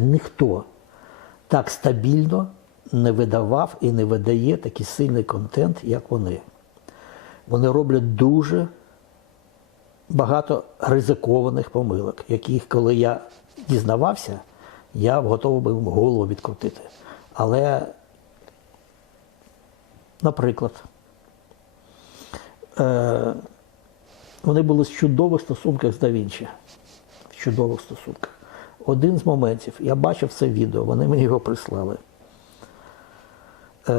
Ніхто так стабільно не видавав і не видає такий сильний контент, як вони. Вони роблять дуже багато ризикованих помилок, яких, коли я дізнавався, я готовий був голову відкрутити. Але, наприклад, е, вони були в чудових стосунках з Да Вінчі. В чудових стосунках. Один з моментів, я бачив це відео, вони мені його прислали. Е,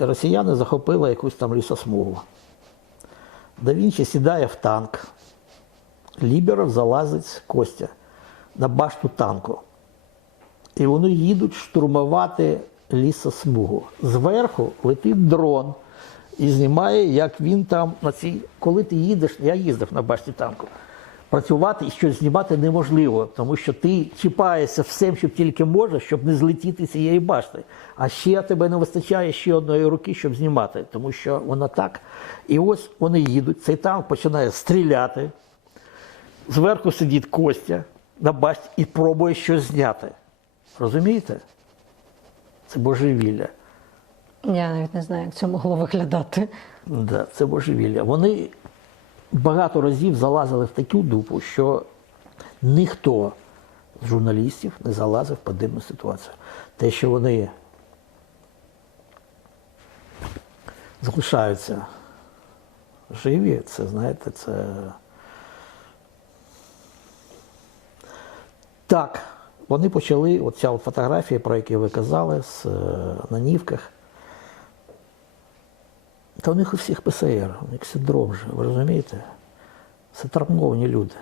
росіяни захопили якусь там лісосмугу. Да Вінчі сідає в танк. Ліберов залазить Костя на башту танку. І вони їдуть штурмувати лісосмугу. Зверху летить дрон і знімає, як він там на цій. Коли ти їдеш, я їздив на башті танку. Працювати і щось знімати неможливо, тому що ти чіпаєшся всім, що тільки можеш, щоб не злетіти з цієї башти. А ще тебе не вистачає ще одної руки, щоб знімати, тому що вона так. І ось вони їдуть, цей танк починає стріляти. Зверху сидить Костя на башті і пробує щось зняти. Розумієте? Це божевілля. Я навіть не знаю, як це могло виглядати. Да, це божевілля. Вони багато разів залазили в таку дупу, що ніхто з журналістів не залазив в подібну ситуацію. Те, що вони залишаються живі, це, знаєте, це. Так, вони почали, оця от фотографія, про яку ви казали, з, е, на нівках. Та у них у всіх ПСР, у них синдром же, ви розумієте? Це травмовані люди.